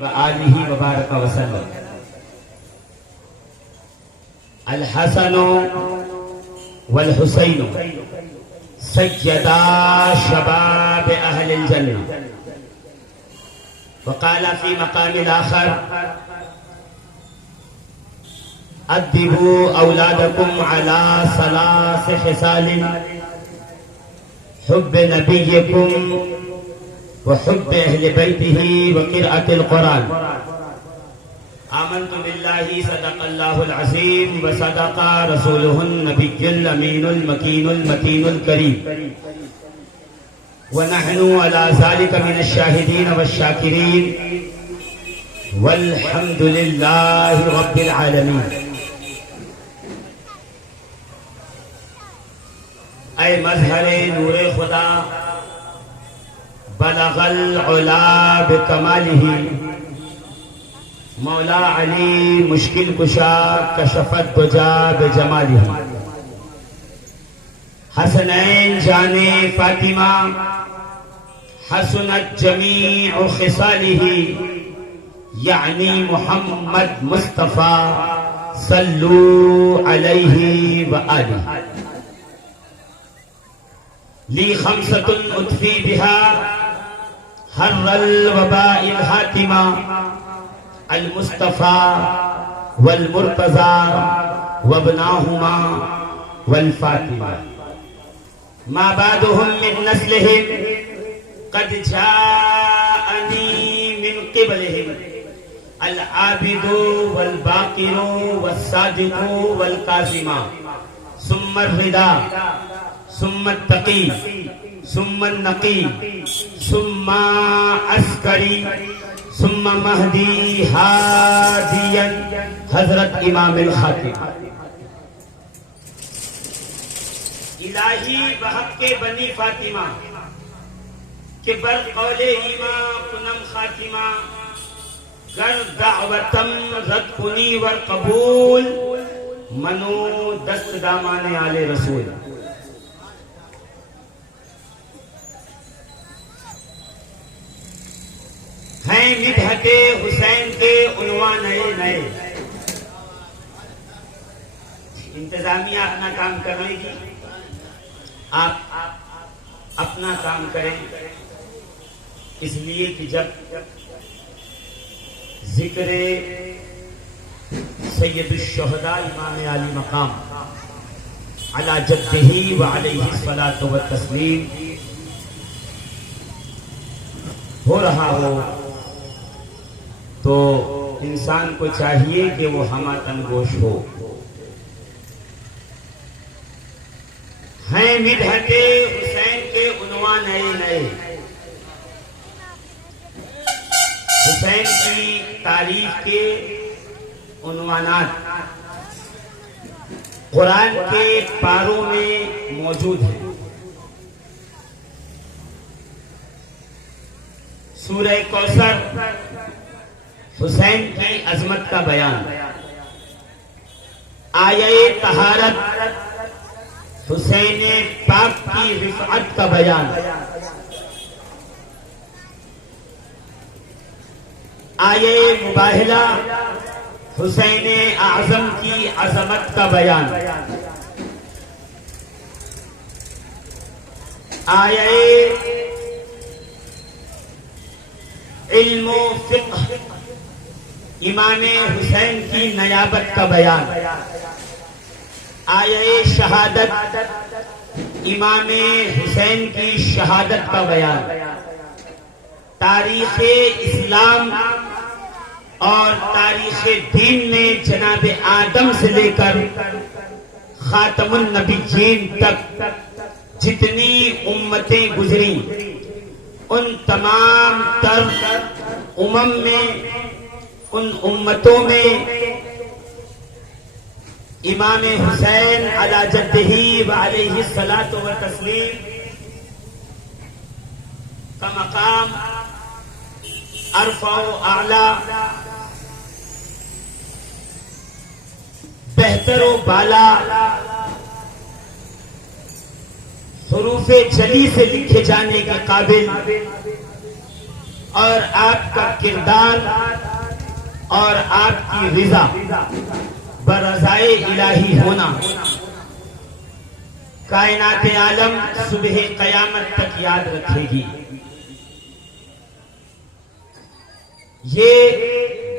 وآلہ وبارک وسلم. الحسن والحسین سیدا شباب اہل الجنہ. وقال في مقام آخر ادبوا اولادکم على ثلاث خصال حب نبیکم وحب اہل بیتہ وقراءة القرآن. آمنت باللہ صدق اللہ العظیم وصدق رسولہ النبی الامین المکین المتین الکریم ونحن على ذلك من الشاہدین والشاکرین والحمد للہ رب العالمین. اے مظہر نور خدا بلغ العلا بکمالہ مولا علی مشکل کشا کشفت دجا بجمالہ. حسنین جان فاطمہ حسنت جمیع خصالہ یعنی محمد مصطفیٰ صلو علیہ وآلہ. لی خمسۃ اطفی بہا حر الوباء الحاتمہ المصطفیٰ والمرتضی وابناہما والفاطمہ. ما بعدهم من نسلهم قد جاءنی من قبلهم العابد والباقر والصادق والقاسم ثم الرضا ثم التقی ثم النقی ثم عسکری ثم مہدی ہادیا حضرت امام الخاتم. الہی بحق کے بنی فاطمہ کہ بر قول ایمان کنم خاتمہ گر دعوتم رد کنی ور قبول منو دست دامان آل رسول. ہیں مدحت حسین کے عنوان نئے نئے. انتظامیہ اپنا کام کرے گی، آپ اپنا کام کریں. اس لیے کہ جب ذکر سید الشہداء امام علی مقام علی جدہ وعلیہ الصلاۃ والتسلیم ہو رہا ہو تو انسان کو چاہیے کہ وہ ہمہ تنگوش ہو. ہیں مدحت حسین کے عنوان نئے نئے. حسین کی تاریخ کے عنوانات قرآن کے پاروں میں موجود ہیں. سورہ کوثر حسین کی عظمت کا بیان. آیہ طہارت حسین پاک کی رفعت کا بیان. آیہ مباہلہ حسین اعظم کی عظمت کا بیان. آیہ علم و فقہ امام حسین کی نیابت کا بیان. آیہ شہادت امام حسین کی شہادت کا بیان. تاریخ اسلام اور تاریخ دین میں جناب آدم سے لے کر خاتم النبیین تک جتنی امتیں گزری ان تمام تر امم میں، ان امتوں میں امام حسین علی جدہ وعلیہ الصلاۃ والتسلیم کا مقام ارفع و اعلی، بہتر و بالا، حروف جلی سے لکھے جانے کے قابل اور آپ کا کردار اور آپ کی رضا برضائے الہی ہونا کائنات عالم صبح قیامت تک یاد رکھے گی۔ یہ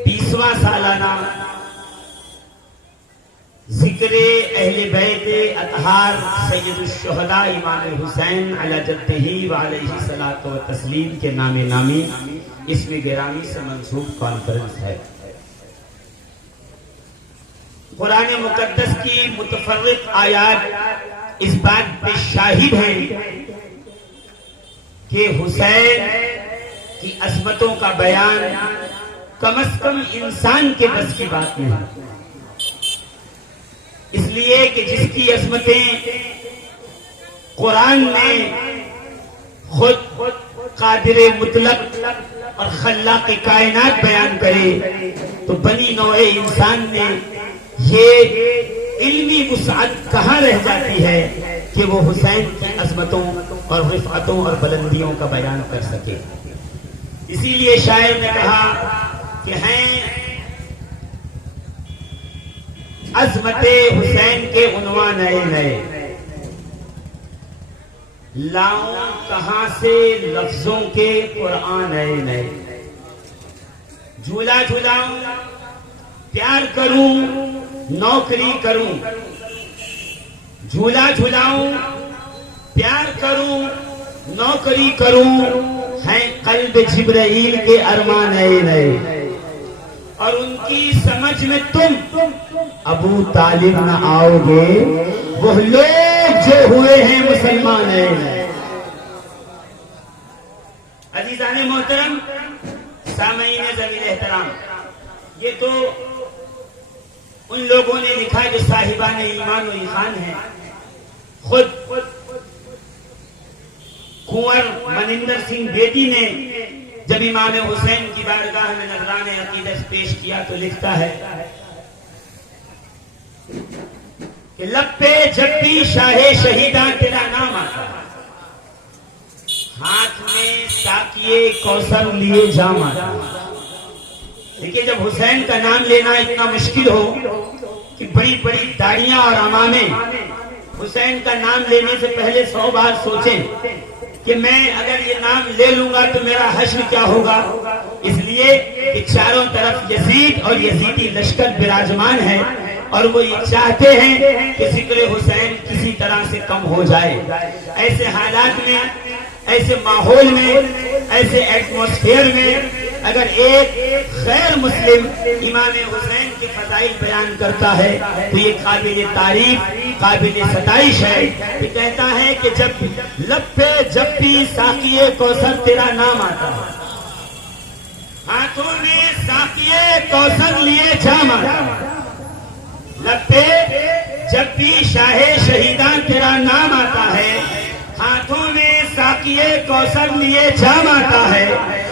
20واں سالانہ ذکر اہل بیت اطہار سید الشہداء امام حسین علی جدہ و علیہ الصلوۃ والتسلیم کے نام نامی اسم گرامی سے منسوب کانفرنس ہے۔ قرآن مقدس کی متفرق آیات اس بات پہ شاہد ہیں کہ حسین کی عظمتوں کا بیان کم از کم انسان کے بس کی بات نہیں ہے، اس لیے کہ جس کی عظمتیں قرآن نے خود قادر مطلق اور خلاق کائنات بیان کرے تو بنی نوع انسان نے یہ علمی وسعت کہاں رہ جاتی ہے کہ وہ حسین کی عظمتوں اور رفعتوں اور بلندیوں کا بیان کر سکے۔ اسی لیے شاعر نے کہا کہ ہیں عظمت حسین کے عنوان نئے نئے، لاؤں کہاں سے لفظوں کے قرآن نئے نئے، جھولا جھولاؤں پیار کروں نوکری کروں، جھولا جھولاؤں پیار کروں نوکری کروں، ہیں قلب جبرائیل کے ارمان نئے نئے، اور ان کی سمجھ میں تم ابو طالب نہ آؤ گے، وہ لوگ جو ہوئے ہیں مسلمان ہیں۔ عزیزان محترم، سامعین ذویل احترام، یہ تو ان لوگوں نے لکھا جو صاحبان ایمان و ایمان ہیں۔ خود کنور منندر سنگھ بیدی نے جب امام حسین کی بارگاہ میں نذران عقیدت پیش کیا تو لکھتا ہے کہ لب پہ جب بھی شاہ شہیداں تیرا نام آتا، ہاتھ میں ساقیے کوثر لیے جام آتا۔ دیکھیے جب حسین کا نام لینا اتنا مشکل ہو کہ بڑی بڑی داڑیاں اور عمامے حسین کا نام لینے سے پہلے 100 بار سوچیں کہ میں اگر یہ نام لے لوں گا تو میرا حشر کیا ہوگا، اس لیے کہ چاروں طرف یزید اور یزیدی لشکر براجمان ہے اور وہ یہ چاہتے ہیں کہ ذکر حسین کسی طرح سے کم ہو جائے۔ ایسے حالات میں، ایسے ماحول میں، ایسے ایٹماسفیئر میں اگر ایک غیر مسلم امام حسین کے فضائل بیان کرتا ہے تو یہ قابل تعریف، قابل ستائش ہے۔ یہ کہتا ہے کہ جب لب پہ جب بھی ساقیے کوثر تیرا نام آتا ہے، ہاتھوں میں ساقیے کوثر لیے جام آتا ہے، لب پہ جب بھی شاہ شہیداں تیرا نام آتا ہے، ہاتھوں میں ساقیے کوثر لیے جام آتا ہے،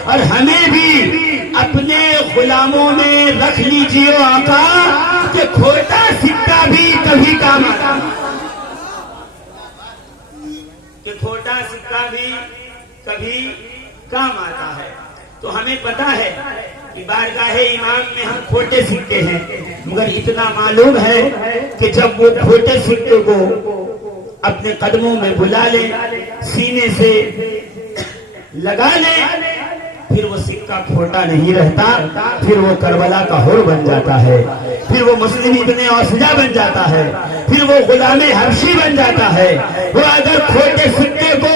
اور ہمیں بھی اپنے غلاموں میں رکھ لیجیے آقا کہ کھوٹا سکہ بھی کبھی کام آتا ہے، کہ کھوٹا سکہ بھی کبھی کام آتا ہے۔ تو ہمیں پتا ہے کہ بارگاہ امام میں ہم کھوٹے سکے ہیں، مگر اتنا معلوم ہے کہ جب وہ کھوٹے سکے کو اپنے قدموں میں بلا لیں، سینے سے لگا لیں، پھر وہ سکہ کھوٹا نہیں رہتا، پھر وہ کربلا کا حور بن جاتا ہے، پھر وہ مسلم ابن اوسجہ بن جاتا ہے، پھر وہ غلام حبشی بن جاتا ہے۔ وہ اگر کھوٹے سکے کو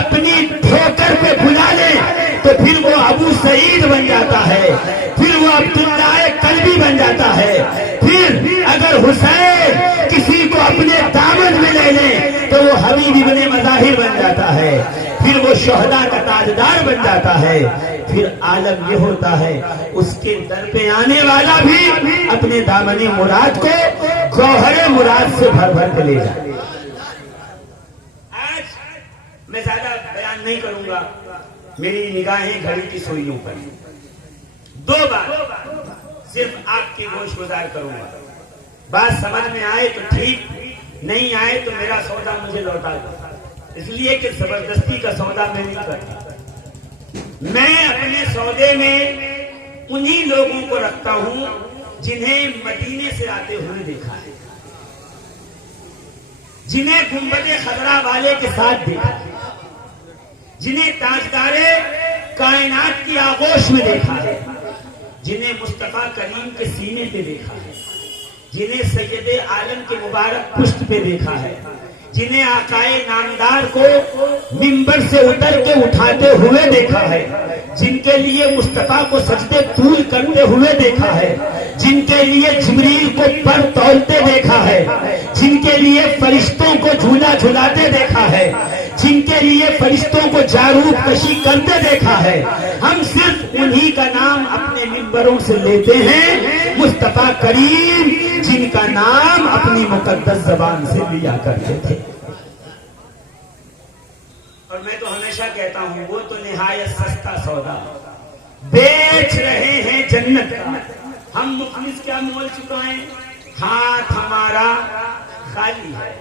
اپنی ٹھوکر پہ بلا لے تو پھر وہ ابو سعید بن جاتا ہے، پھر وہ عبداللہ قلبی بن جاتا ہے، پھر اگر حسین کسی کو اپنے دامن میں لے لیں تو وہ حبیب ابن مظاہر بن جاتا ہے، پھر وہ شہداء کا تاجدار بن جاتا ہے۔ پھر عالم یہ ہوتا ہے اس کے در پہ آنے والا بھی اپنے دامن مراد کو گوہر مراد سے بھر بھر کے لے جائے۔ آج میں زیادہ بیان نہیں کروں گا، میری نگاہیں گھڑی کی سوئیوں پر، 2 بار صرف آپ کی گوش گزار کروں گا، بات سمجھ میں آئے تو ٹھیک، نہیں آئے تو میرا سودا مجھے لوٹا دو، اس لیے کہ زبردستی کا سودا میں نہیں کرتا۔ میں اپنے سودے میں انہی لوگوں کو رکھتا ہوں جنہیں مدینے سے آتے ہوئے دیکھا ہے، جنہیں گنبد خضرا والے کے ساتھ دیکھا ہے، جنہیں تاجدار کائنات کی آغوش میں دیکھا ہے، جنہیں مصطفیٰ کریم کے سینے پہ دیکھا ہے، جنہیں سید عالم کے مبارک پشت پہ دیکھا ہے، جنہیں آقائے نامدار کو منبر سے اتر کے اٹھاتے ہوئے دیکھا ہے، جن کے لیے مصطفیٰ کو سجدے طول کرتے ہوئے دیکھا ہے، جن کے لیے جبریل کو پر تولتے دیکھا ہے، جن کے لیے فرشتوں کو جھولا جھلاتے دیکھا ہے، جن کے لیے فرشتوں کو جاروب کشی کرتے دیکھا ہے، ہم صرف انہی کا نام اپنے منبروں سے لیتے ہیں، مصطفیٰ کریم جن کا نام اپنی مقدس زبان سے لیا کرتے تھے۔ اور میں تو ہمیشہ کہتا ہوں وہ تو نہایت سستا سودا بیچ رہے ہیں جنت کا، ہم مخلص کیا مول چکائیں، ہاتھ ہمارا خالی ہے۔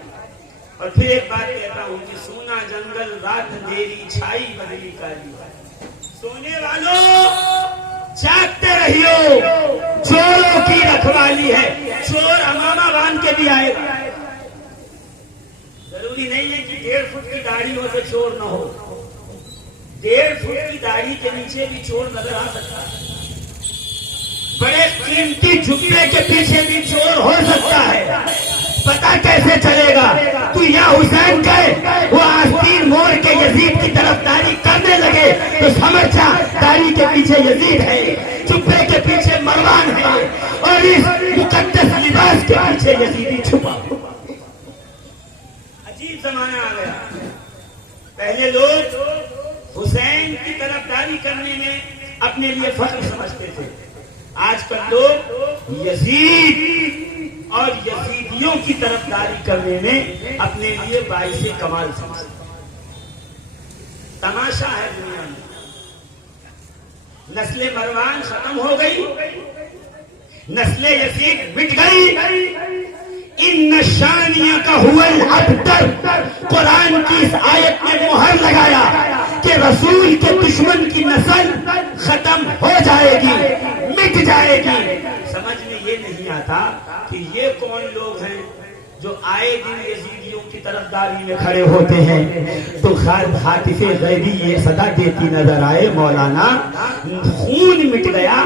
اور پھر ایک بات کہتا ہوں کہ سونا جنگل رات اندھیری چھائی بدلی کالی، سونے والوں جاگتے رہیو، چوروں کی رکھوالی ہے، چور امامہ باندھ کے بھی آئے گا۔ ضروری نہیں ہے کہ 1.5 فٹ کی داڑھی ہو تو چور نہ ہو، 1.5 فٹ کی داڑھی کے نیچے بھی چور نظر آ سکتا ہے، بڑے قیمتی جھکے کے پیچھے بھی چور ہو سکتا ہے۔ پتا کیسے چلے گا؟ تو یا حسین کہے وہ آستین موڑ کے یزید کی طرف داڑھی کرنے لگے تو سمجھ جا داڑھی کے پیچھے یزید ہے، چپے کے پیچھے مروان ہے، اور اس مقدس لباس کے پیچھے یزیدی چھپا۔ عجیب زمانہ آ گیا، پہلے لوگ حسین کی طرف داڑھی کرنے میں اپنے لیے فخر سمجھتے تھے، آج کل لوگ یزید اور یزیدیوں کی طرف داری کرنے میں اپنے لیے باعث کمال سمجھتے۔ تماشا ہے دنیا میں، نسل مروان ختم ہو گئی، نسل یزید مٹ گئی۔ ان شانیہ کا ہوا الابتر، قرآن کی اس آیت میں مہر لگایا کہ رسول کے دشمن کی نسل ختم ہو جائے گی، مٹ جائے گی۔ سمجھ میں یہ نہیں آتا کہ یہ کون لوگ ہیں جو آئے دن یزیدیوں کی طرف داری میں کھڑے ہوتے ہیں۔ تو خیر ہاتف غیبی یہ صدا دیتی نظر آئے، مولانا خون مٹ گیا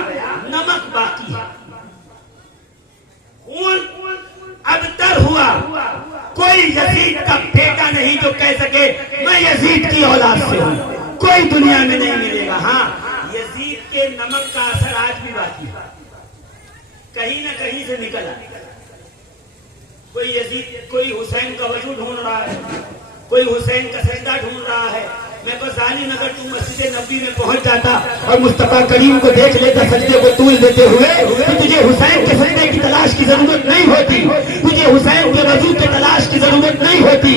نمک باقی ہے، خون ابتر ہوا۔ کوئی یزید کا بیٹا نہیں جو کہہ سکے میں یزید کی اولاد سے ہوں، کوئی دنیا میں نہیں ملے گا۔ ہاں یزید کے نمک کا اثر آج بھی باقی ہے، کہیں نہ کہیں سے نکل آئے۔ کوئی یزید، کوئی حسین کا وجود ڈھونڈ رہا ہے، کوئی حسین کا سجدہ ڈھونڈ رہا ہے۔ میں تو ظالم اگر تو مسجد نبوی میں پہنچ جاتا اور مصطفیٰ کریم کو دیکھ لیتا سجدے کو طول دیتے ہوئے تو تجھے حسین کے سجدے کی تلاش کی ضرورت نہیں ہوتی، تجھے حسین کے وضو کی تلاش کی ضرورت نہیں ہوتی۔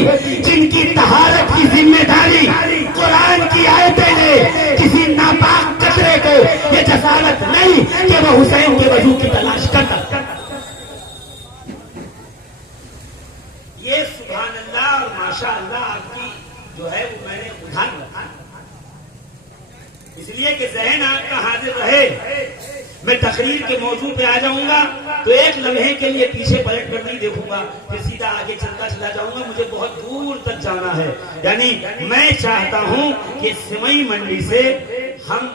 جن کی طہارت کی ذمہ داری قرآن کی آیتیں نے کسی ناپاک کچرے کو یہ جسارت نہیں کہ وہ حسین کے وضو کی تلاش کرتا۔ یہ سبحان اللہ اور ماشاء اللہ آپ کی جو ہے وہ میں نے ادھر رکھا، اس لیے کہ ذہن آپ کا حاضر رہے۔ میں تقریر کے موضوع پہ آ جاؤں گا تو ایک لمحے کے لیے پیچھے پلٹ کر نہیں دیکھوں گا، پھر سیدھا آگے چلتا چلا جاؤں گا، مجھے بہت دور تک جانا ہے۔ یعنی میں چاہتا ہوں کہ سمئی منڈی سے ہم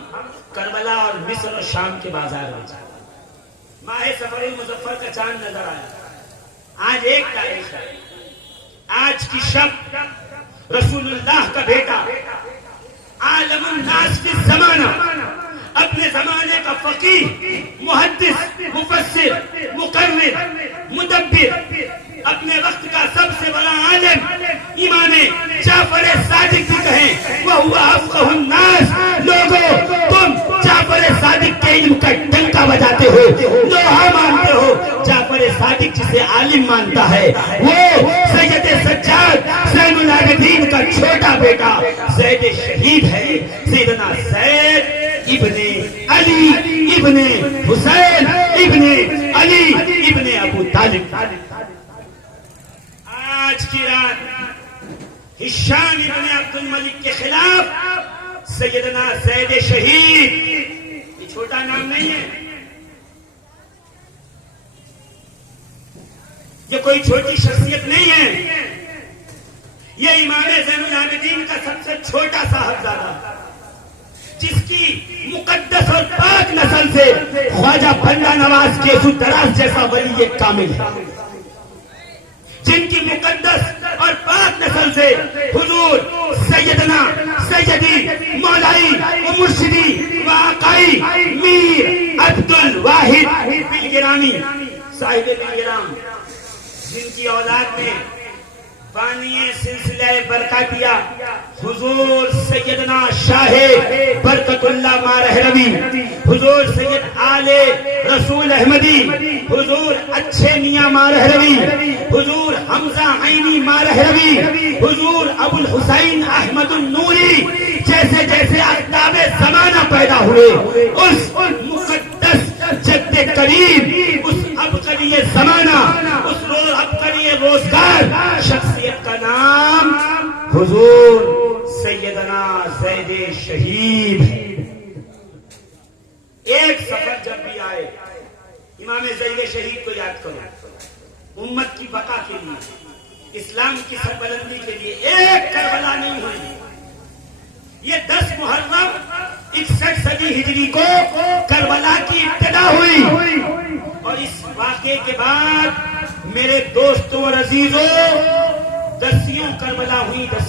کربلا اور مصر اور شام کے بازار میں جائیں۔ ماہ سفر المظفر کا چاند نظر آیا، آج 1 تاریخ ہے، آج کی شب رسول اللہ کا بیٹا عالم الناس کے زمانہ، اپنے زمانے کا فقیہ، محدث، مفسر، مقرر، مدبر، اپنے وقت کا سب سے بڑا عالم امام جعفر صادق بھی کہیں وَهُوَ أَفْقَهُ النَّاسِ۔ لوگوں تم جعفر صادق کے علم کا ڈنکا بجاتے ہو، لوہا مانتے ہو۔ جعفر صادق جسے عالم مانتا ہے وہ سید سجاد زین العابدین کا چھوٹا بیٹا زید شہید ہے، سیدنا زید ابن علی ابن حسین ابن علی ابن ابو طالب۔ آج کی رات ہشام ابن عبد الملک کے خلاف سیدنا زید شہید، یہ چھوٹا نام نہیں ہے، یہ کوئی چھوٹی شخصیت نہیں ہے، یہ امام زین العابدین کا سب سے چھوٹا صاحبزادہ، جس کی مقدس اور پاک نسل سے خواجہ بندہ نواز کیسو دراز جیسا ولی ایک کامل ہے، جن کی مقدس اور پاک نسل سے حضور سیدنا سیدی مولائی و مرشدی و آقائی میر عبد الواحد دلگرامی صاحب دلگرام، جن کی اولاد میں بانی سلسلہ برکاتیہ حضور سیدنا شاہ برکت اللہ مارہروی، حضور سید آل رسول احمدی، حضور اچھے میاں مارہروی، حضور حمزہ عینی مارہروی، حضور ابو الحسین احمد النوری جیسے جیسے اقطاب زمانہ پیدا ہوئے، اس مقدس جد کریم، اس ابقری زمانہ، اس ابقری روزگار شخصیت کا نام حضور سیدنا زید شہید ہے۔ ایک سفر جب بھی آئے امام زید شہید کو یاد کرو، امت کی بقا کے لیے، اسلام کی سربلندی کے لیے ایک کربلا نہیں ہوئی۔ یہ 10 محرم 61 صدی ہجری کو کربلا کی ابتدا ہوئی، اور اس واقعے کے بعد میرے دوستوں اور عزیزوں 10 کربلا ہوئی، 10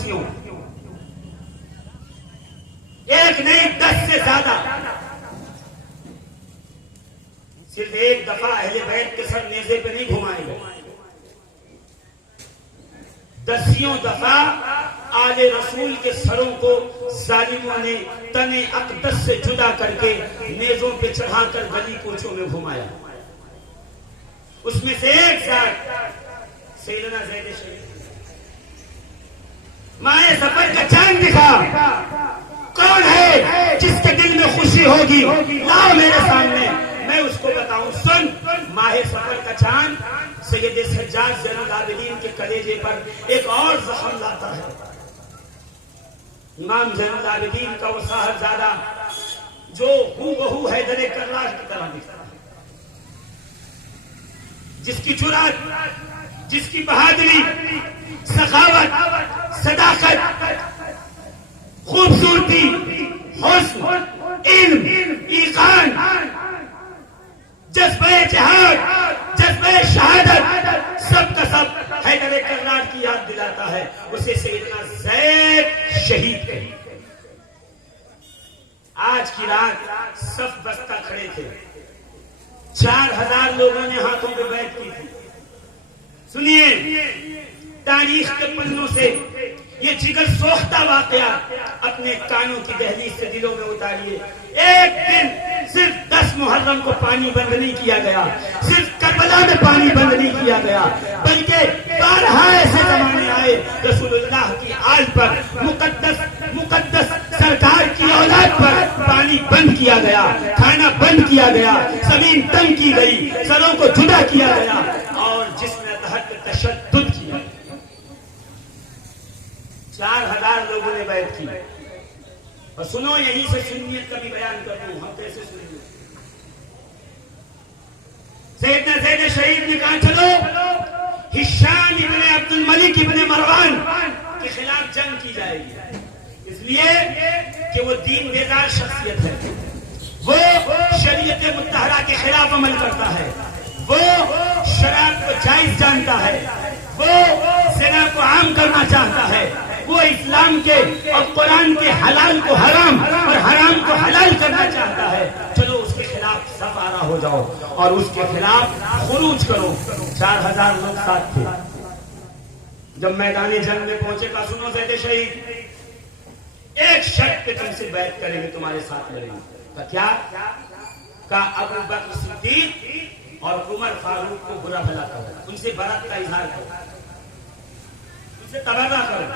ایک نہیں 10 سے زیادہ۔ صرف ایک دفعہ اہل بیت کے سر نیزے پہ نہیں گھمائے گئے، 10 دفعہ آل رسول کے سروں کو ظالموں نے تن اقدس سے جدا کر کے نیزوں پہ چڑھا کر گلی کوچوں میں گھمایا۔ اس میں سے ایک ساتھ سیدنا زید شہید، مائے سفر کا چاند دکھا، کون ہے جس کے دل میں خوشی ہوگی، لاؤ میرے سامنے میں اس کو بتاؤں۔ سن، ماہ سفر کا چاند سید سجاد زین العابدین کے کلیجے پر ایک اور زخم لاتا ہے۔ امام زین العابدین کا وہ صاحبزادہ جو ہو بہو حیدر کرار کی طرح دکھتا ہے، جس کی جرات، جس کی بہادری، سخاوت، صداقت، خوبصورتی، حسن، علم، ایقان، جذبہ جہاد، جذبہ شہادت، سب کا سب حیدر کرار کی یاد دلاتا ہے۔ اسے سیدنا زید شہید کہی۔ آج کی رات صف بستہ کھڑے تھے، 4000 لوگوں نے ہاتھوں پہ بیعت کی تھی۔ سنیے، تاریخ کے پنوں سے یہ جگر سوختہ واقعہ اپنے کانوں کی دہلیز سے دلوں میں اتاریے۔ ایک دن صرف 10 محرم کو پانی بند نہیں کیا گیا، صرف کربلا میں پانی بند نہیں کیا گیا، بلکہ بارہا ایسے زمانے آئے رسول اللہ کی آل پر، مقدس سرکار کی اولاد پر پانی بند کیا گیا، کھانا بند کیا گیا، زمین تنگ کی گئی، سروں کو جدا کیا گیا، اور جس نے تحت تشدد کیا۔ 4000 لوگوں نے بیعت کی۔ اور سنو، یہیں سے سنیت کا بھی بیان کرتا ہوں، ہم کیسے سنیے۔ سیدنا زید شہید نے کہا چلو ہشام ابن عبد الملک ابن مروان کے خلاف جنگ کی جائے گی، اس لیے کہ وہ دین بیدار شخصیت ہے، وہ شریعت مطہرہ کے خلاف عمل کرتا ہے، وہ شراب کو جائز جانتا ہے، وہ زنا کو عام کرنا چاہتا ہے، وہ اسلام کے اور قرآن کے حلال کو حرام اور حرام کو حلال کرنا چاہتا ہے۔ چلو اس کے خلاف صف آرا ہو جاؤ اور اس کے خلاف خروج کرو۔ 4000 لوگ ساتھ تھے۔ جب میدان جنگ میں پہنچے کہا سنو زید شہید، ایک شرط پہ تم سے بیعت کریں گے، تمہارے ساتھ لڑیں گے۔ کیا؟ کہا ابو بکر صدیق اور عمر فاروق کو برا بھلا کرو، ان سے برات کا اظہار کرو، ان سے تبادلہ کرو،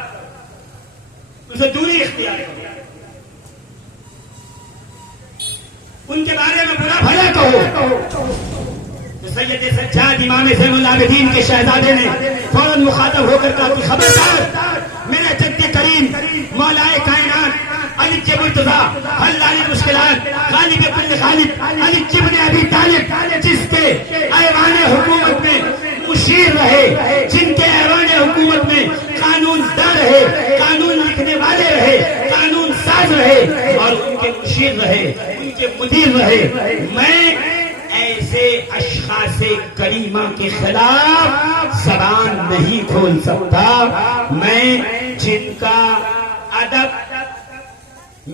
ان سے دوری اختیار کرو، ان کے بارے میں برا بھلا کہو۔ تو سید سجاد امام زین العابدین کے شہزادے نے فوراً مخاطب ہو کر کہا کہ خبردار، میرے جد کریم مولا کائنات علی کے مرتضیٰ حل علی مشکلات غالب کل غالب علی ابن ابی طالب جس کے ایوان حکومت میں مشیر رہے، جن کے ایوان حکومت میں قانون دار رہے، قانون لکھنے والے رہے، قانون ساز رہے اور ان کے مشیر رہے، ان کے مدیر رہے. میں ایسے اشخاص کریمہ کے خلاف زبان نہیں کھول سکتا. میں جن کا ادب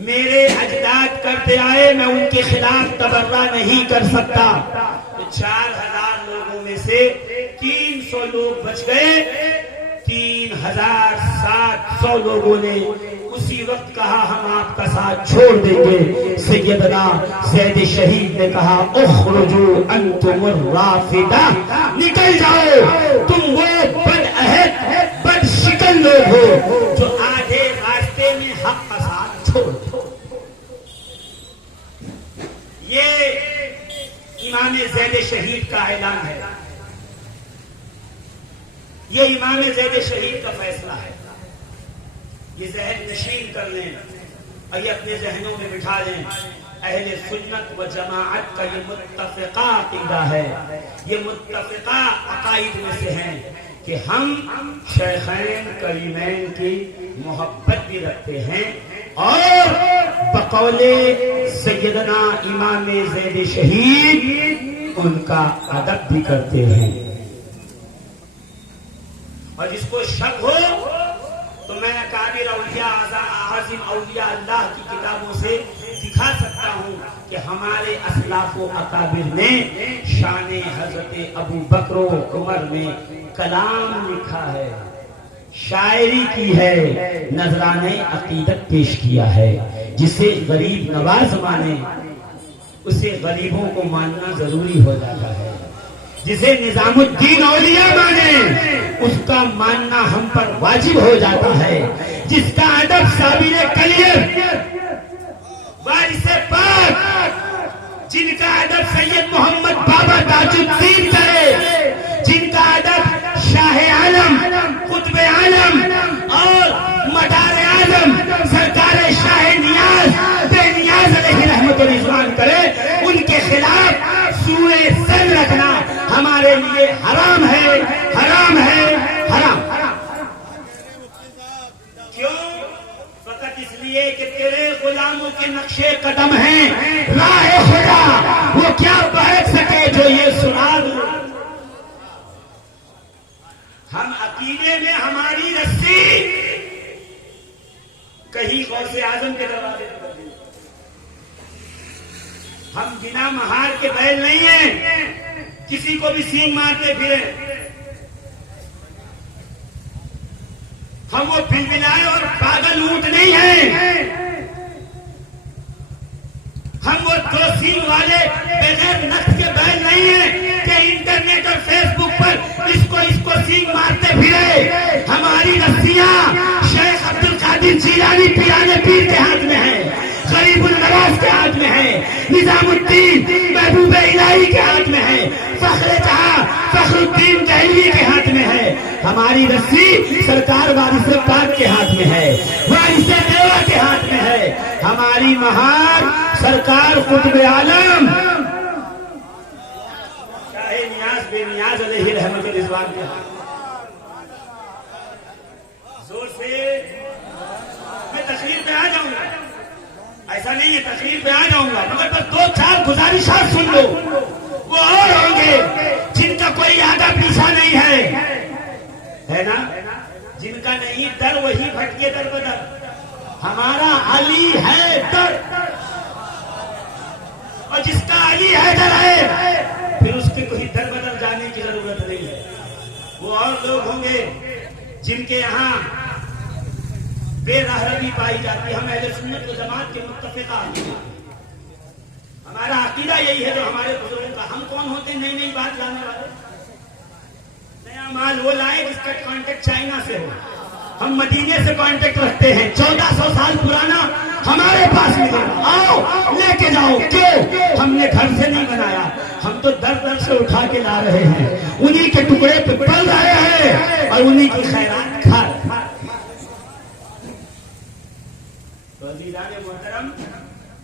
میرے اجداد کرتے آئے میں ان کے خلاف تبرہ نہیں کر سکتا. تو 4000 لوگوں میں سے 300 لوگ بچ گئے. 3700 لوگوں نے اسی وقت کہا ہم آپ کا ساتھ چھوڑ دیں گے. سیدنا زید شہید نے کہا اخرجوا انتم الرافدہ، نکل جاؤ تم وہ بد عہد بد شکل لوگ ہو جو آدھے راستے میں حق کا ساتھ چھوڑ دو. یہ امام زید شہید کا اعلان ہے، یہ امام زید شہید کا فیصلہ ہے. یہ ذہن نشین کر لیں اور یہ اپنے ذہنوں میں بٹھا لیں. اہل سنت و جماعت کا یہ متفقہ عقیدہ ہے، یہ متفقہ عقائد میں سے ہیں کہ ہم شیخین کریمین کی محبت بھی رکھتے ہیں اور بقول سیدنا امام زید شہید ان کا ادب بھی کرتے ہیں. اور جس کو شک ہو تو میں اکابر اولیاء اعظم اولیاء اللہ کی کتابوں سے دکھا سکتا ہوں کہ ہمارے اسلاف و اکابر نے شان حضرت ابو بکر و عمر میں کلام لکھا ہے، شاعری کی ہے، نذرانے عقیدت پیش کیا ہے. جسے غریب نواز مانے اسے غریبوں کو ماننا ضروری ہو جاتا ہے. جسے نظام الدین اولیاء مانے اس کا ماننا ہم پر واجب ہو جاتا ہے. جس کا ادب صابر کلیر وارث پاک، جن کا ادب سید محمد بابا تاج الدین کرے، جن کا ادب شاہ عالم قطب عالم اور مدار اعظم سرکار شاہ نیاز بے نیاز علیہ رحمت و رضوان کرے، ان کے خلاف سوئے سر رکھنا ہمارے لیے حرام ہے، حرام ہے، حرام. کیوں؟ فقط اس لیے کہ تیرے غلاموں کے نقشے قدم ہیں راہ خدا، وہ کیا بیٹھ سکے جو یہ سنا دو. ہم عقیدے میں ہماری رسی کہیں غوث اعظم کے دروازے پر دی. ہم بنا مہار کے بیل نہیں ہیں کسی کو بھی سینگ مارتے پھرے. ہم وہ بلبلائے اور پاگل اونٹ نہیں ہیں. ہم وہ دو سینگ والے بغیر نقص کے بیل نہیں ہیں کہ انٹرنیٹ اور فیس بک پر اس کو سینگ مارتے پھرے. ہماری رسیاں شیخ عبد القادر جیلانی پیرانے پیر کے ہاتھ میں ہیں، غریب النواز کے ہاتھ میں ہے، نظام الدین محبوب الہی کے ہاتھ میں ہے، فخر جہاں فخر الدین دہلوی کے ہاتھ میں ہے. ہماری رسی سرکار وارث پاک کے ہاتھ میں ہے، وارث دیوا کے ہاتھ میں ہے. ہماری مہار سرکار قطب عالم شاہ نیاز بے نیاز علیہ رحمت و رضوان کے ہاتھ. زور سے میں تقریر پہ آ جاؤں گا، ایسا نہیں ہے تقریر پہ آ جاؤں گا، مگر بس 2-4 گزارشات سن لو. وہ اور ہوں گے جن کا کوئی آگا پیچھا نہیں ہے نا، جن کا نہیں در وہی بھٹکے در بدر. ہمارا علی ہے در، اور جس کا علی ہے در ہے پھر اس کے کوئی در بدر جانے کی ضرورت نہیں ہے. وہ اور لوگ ہوں گے جن کے یہاں بے راہروی پائی جاتی. ہم اہل سنت و جماعت کے متفقہ ہیں. ہمارا عقیدہ یہی ہے جو ہمارے بزرگوں کا. ہم کون ہوتے ہیں نئی بات لانے والے؟ نیا مال وہ لائے جس کا کانٹیکٹ چائنا سے ہو. ہم مدینے سے کانٹیکٹ رکھتے ہیں، 1400 سال پرانا ہمارے پاس ملے گا، آؤ لے کے جاؤ. کیوں؟ ہم نے گھر سے نہیں بنایا، ہم تو در در سے اٹھا کے لا رہے ہیں. انہی کے ٹکڑے پہ پل رہے ہیں اور انہی کی خیرات کھا رہے ہیں. عزیزان محترم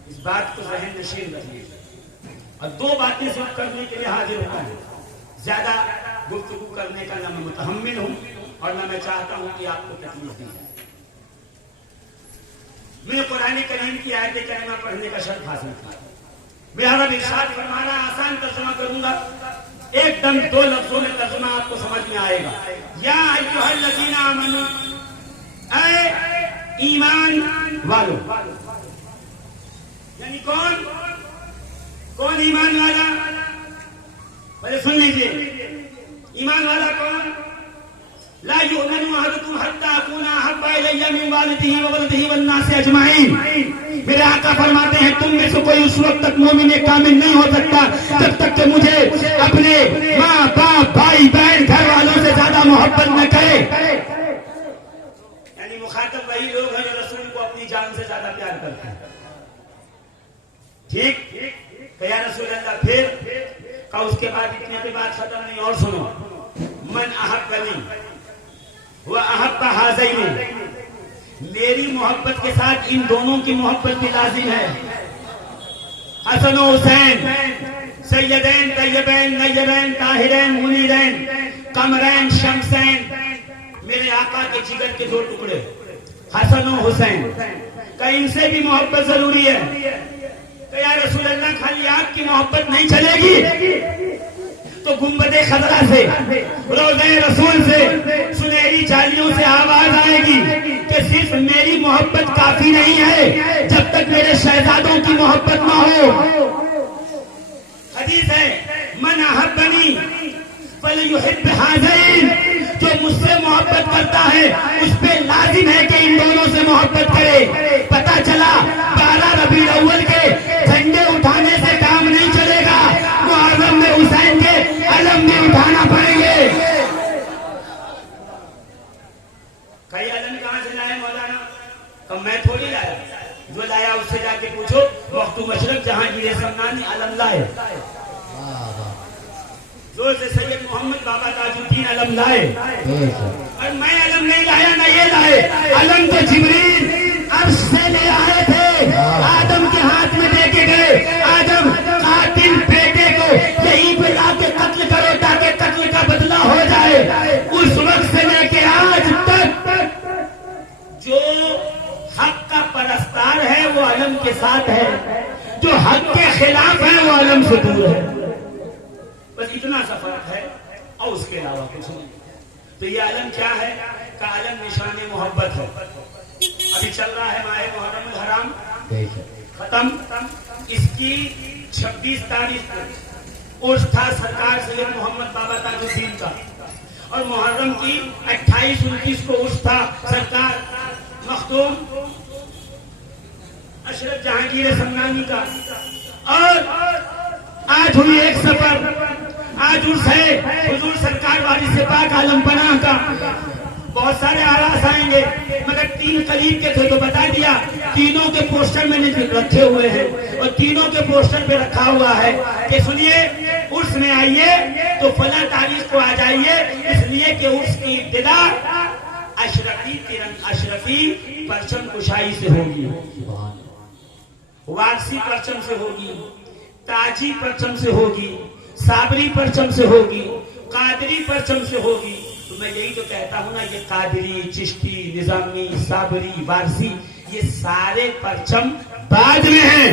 اس بات کو ذہن نشین رکھیے اور دو باتیں صرف کرنے کے لیے حاضر ہوتا ہوں. زیادہ گفتگو کرنے کا نہ میں متحمل ہوں اور نہ میں چاہتا ہوں کہ آپ کو تکلیف دی جائے. میں نے قرآن کریم کی آیت کریمہ پڑھنے کا شرف حاصل کیا. میرا رب ارشاد فرمانا, آسان ترجمہ کروں گا, ایک دم دو لفظوں میں ترجمہ آپ کو سمجھ میں آئے گا. یا ایھا الذین آمنوا, اے ایمان والو. یعنی کون ایمان والا؟ پہلے سن لیجیے, ایمان والا کون؟ لا یؤمن احدکم حتی اکون احب الی من والدہ وولدہ والناس اجمعین. میرے آقا فرماتے ہیں تم میں سے کوئی اس وقت تک مومن کامل نہیں ہو سکتا جب تک کہ مجھے اپنے ماں باپ بھائی بہن گھر والوں سے زیادہ محبت نہ کرے. یعنی مخاطب وہی لوگ ہیں جو رسول کو اپنی جان سے زیادہ پیار کرتے ہیں. ٹھیک کہ یا رسول اللہ, پھر کہ اس کے بعد اتنے کے بعد ختم نہیں, اور سنو, من احبنی واحب ہذین, میری محبت کے ساتھ ان دونوں کی محبت بھی لازم ہے. حسن و حسین سیدین طیبین نیبین طاہرین منیرین قمرین شمسین, میرے آقا کے جگر کے دو ٹکڑے حسن و حسین, کہ ان سے بھی محبت ضروری ہے. کہ یا رسول اللہ خالی آپ کی محبت نہیں چلے گی تو گنبد خضرا سے, روضہ رسول سے, سنہری جالیوں سے آواز آئے گی کہ صرف میری محبت کافی نہیں ہے جب تک میرے شہزادوں کی محبت نہ ہو. حدیث ہے, من احبنی فلیحب ہذین, جو مجھ سے محبت کرتا ہے اس پہ لازم ہے کہ ان دونوں سے محبت کرے. پتہ چلا 12 ربیع الاول کے جھنڈے اٹھانے سے کام نہیں چلے گا, محرم میں حسین کے علم بھی اٹھانا پڑیں گے. کئی علم کہاں سے لائے مولانا؟ کہ میں تھوڑی لایا, جو لایا اس سے جا کے پوچھو. وقت مشرق جہانگیر سمنانی علم لائے, جو سے سید محمد بابا تاج الدین علم لائے, اور میں علم نہیں لایا نہ یہ لائے. علم تو جبریل عرش سے لے آئے تھے, آدم کے ہاتھ میں دے کے گئے. آدم قاتل بیٹے کو یہیں پہ لا کے قتل کرو تاکہ قتل کا بدلہ ہو جائے. اس وقت سے لے کے آج تک جو حق کا پرستار ہے وہ علم کے ساتھ ہے, جو حق کے خلاف ہے وہ علم سے دور ہے. بس اتنا سا فرق ہے اور اس کے علاوہ کچھ نہیں. تو یہ علم کیا ہے؟ کہ علم نشان محبت ہے. ابھی چل رہا ہے ماہ محرم الحرام, ختم. اس کی 26 تاریخ کو عرس تھا سرکار سید محمد بابا تاج الدین کا, اور محرم کی 28 29 کو عرس تھا سرکار مخدوم اشرف جہانگیر سمنانی کا. اور آج ہوئی ایک سفر, آج عرس ہے حضور سرکار وارث پاک عالم پناہ کا. بہت سارے آراس آئیں گے, مگر 3 قریب کے تھے تو بتا دیا. تینوں کے پوسٹر میں نے رکھے ہوئے ہیں, اور تینوں کے پوسٹر پہ رکھا ہوا ہے کہ سنیے عرس میں آئیے تو فلاں تاریخ کو آ جائیے, اس لیے کہ عرس کی ابتدا اشرفی پرچم کشائی سے ہوگی, وارسی پرچم سے ہوگی, تاجی پرچم سے ہوگی, صابری پرچم سے ہوگی, قادری پرچم سے ہوگی. تو میں یہی تو کہتا ہوں نا, یہ قادری, چشتی, نظامی, صابری, وارسی, یہ سارے پرچم بعد میں ہیں.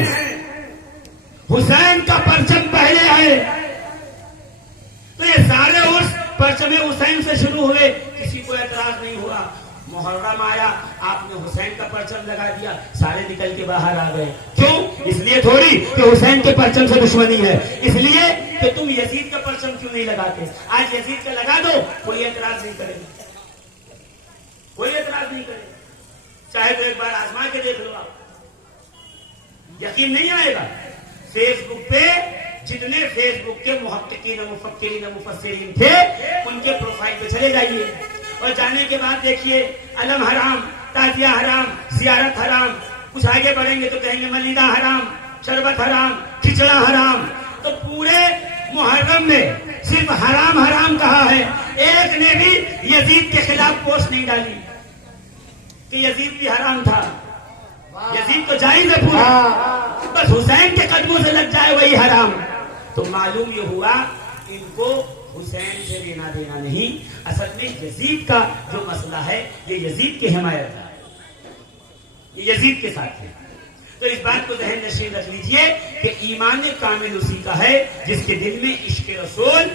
حسین کا پرچم پہلے ہے. تو یہ سارے عرس پرچم حسین سے شروع ہوئے, کسی کو اعتراض نہیں ہوا. محرم آیا, آپ نے حسین کا پرچم لگا دیا, سارے نکل کے باہر آ گئے. کیوں؟ اس لیے تھوڑی کہ حسین کے پرچم سے دشمنی ہے, اس لیے کہ تم یزید کا پرچم کیوں نہیں لگاتے. آج یزید کا لگا دو, کوئی اعتراض نہیں کرے گا, کوئی اعتراض نہیں کرے گا. چاہے تو ایک بار آزما کے دیکھ لو, آپ یقین نہیں آئے گا. فیس بک پہ جتنے فیس بک کے محققین مفکرین مفسرین تھے ان کے پروفائل پہ چلے جائیے, اور جانے کے بعد دیکھیے علم حرام, تعزیہ حرام, زیارت حرام. کچھ آگے بڑھیں گے تو کہیں گے ملیدہ حرام, شربت حرام, کھچڑا حرام. تو پورے محرم میں صرف حرام حرام کہا ہے. ایک نے بھی یزید کے خلاف پوسٹ نہیں ڈالی کہ یزید بھی حرام تھا. یزید کو جائز ہے پورا، بس حسین کے قدموں سے لگ جائے وہی حرام. تو معلوم یہ ہوا ان کو حسین سے لینا دینا نہیں، اصل میں یزید کا جو مسئلہ ہے یہ یزید کی حمایت ہے، یہ یزید کے ساتھ ہے. تو اس بات کو ذہن نشین رکھ لیجئے کہ ایمان کامل اسی کا ہے جس کے دل میں عشق رسول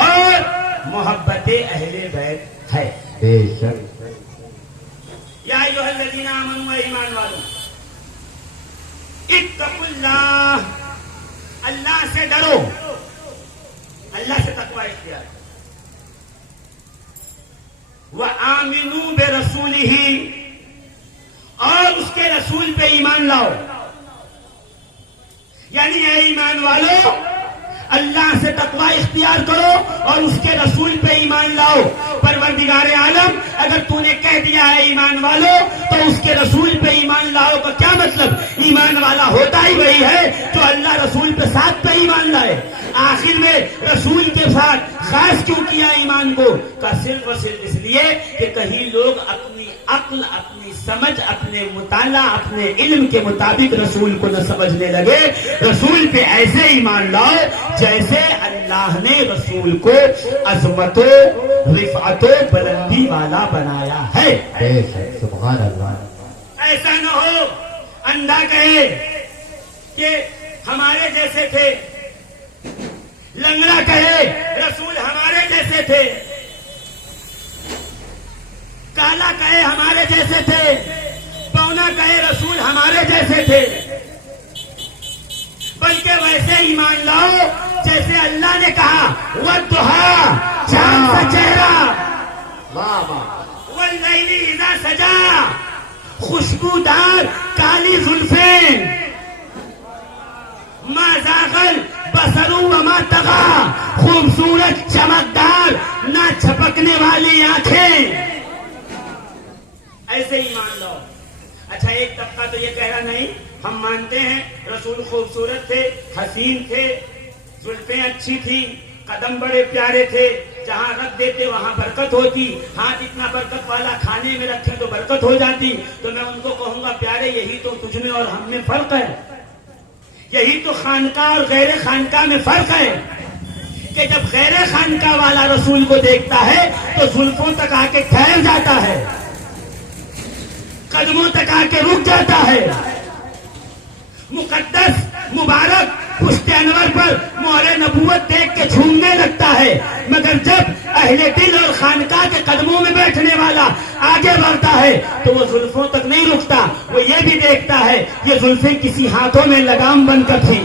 اور محبت اہل بیت ہے. بے شک. یا ایھا الذین آمنوا، ایمان والوں، اتقوا اللہ، اللہ سے ڈرو، اللہ سے تقوی اختیار کرو. وآمنوا برسولہ، اور اس کے رسول پہ ایمان لاؤ. یعنی اے ایمان والو، اللہ سے تقوی اختیار کرو اور اس کے رسول پہ ایمان لاؤ. پروردگار عالم اگر تو نے کہہ دیا ہے ایمان والو تو اس کے رسول پہ ایمان لاؤ کا کیا مطلب؟ ایمان والا ہوتا ہی وہی ہے جو اللہ رسول پہ ساتھ پہ ایمان لائے. آخر میں رسول کے ساتھ خاص کیوں کیا ایمان کو؟ کا صرف اور صرف اس لیے کہ کہیں لوگ اپنی عقل، اپنی سمجھ، اپنے مطالعہ، اپنے علم کے مطابق رسول کو نہ سمجھنے لگے. رسول پہ ایسے ایمان لاؤ جیسے اللہ نے رسول کو عظمت و رفعت و بلندی والا بنایا ہے. بے شک. سبحان اللہ. ایسا نہ ہو اندھا کہے کہ ہمارے جیسے تھے، لنگڑا کہے رسول ہمارے جیسے تھے، کالا کہے ہمارے جیسے تھے، پونا کہے رسول ہمارے جیسے تھے. بلکہ ویسے ایمان لاؤ جیسے اللہ نے کہا، وَالضُّحَىٰ، چاند کا چہرہ، وَاللَّيْلِ اِذَا سَجَا، خوشبودار کالی زلفیں، مَا زَاغَ الْبَصَرُ وَمَا طَغَىٰ، خوبصورت چمکدار نہ چھپکنے والی آنکھیں. ایسے ایمان لاؤ. اچھا ایک طبقہ تو یہ کہہ رہا نہیں، ہم مانتے ہیں رسول خوبصورت تھے، حسین تھے، زلفیں اچھی تھی، قدم بڑے پیارے تھے، جہاں رکھ دیتے وہاں برکت ہوتی، ہاتھ اتنا برکت والا کھانے میں رکھے تو برکت ہو جاتی. تو میں ان کو کہوں گا پیارے یہی تو تجھ میں اور ہم میں فرق ہے، یہی تو خانقاہ اور غیر خانقاہ میں فرق ہے کہ جب غیر خانقاہ والا رسول کو دیکھتا ہے تو زلفوں تک آ کے ٹھہر جاتا ہے، قدموں تک آ کے رک جاتا ہے، مقدس مبارک پشت انور پر مہر نبوت دیکھ کے جھومنے لگتا ہے. مگر جب اہل دل اور خانقاہ کے قدموں میں بیٹھنے والا آگے بڑھتا ہے تو وہ زلفوں تک نہیں رکتا، وہ یہ بھی دیکھتا ہے یہ زلفیں کسی ہاتھوں میں لگام بن کر تھی.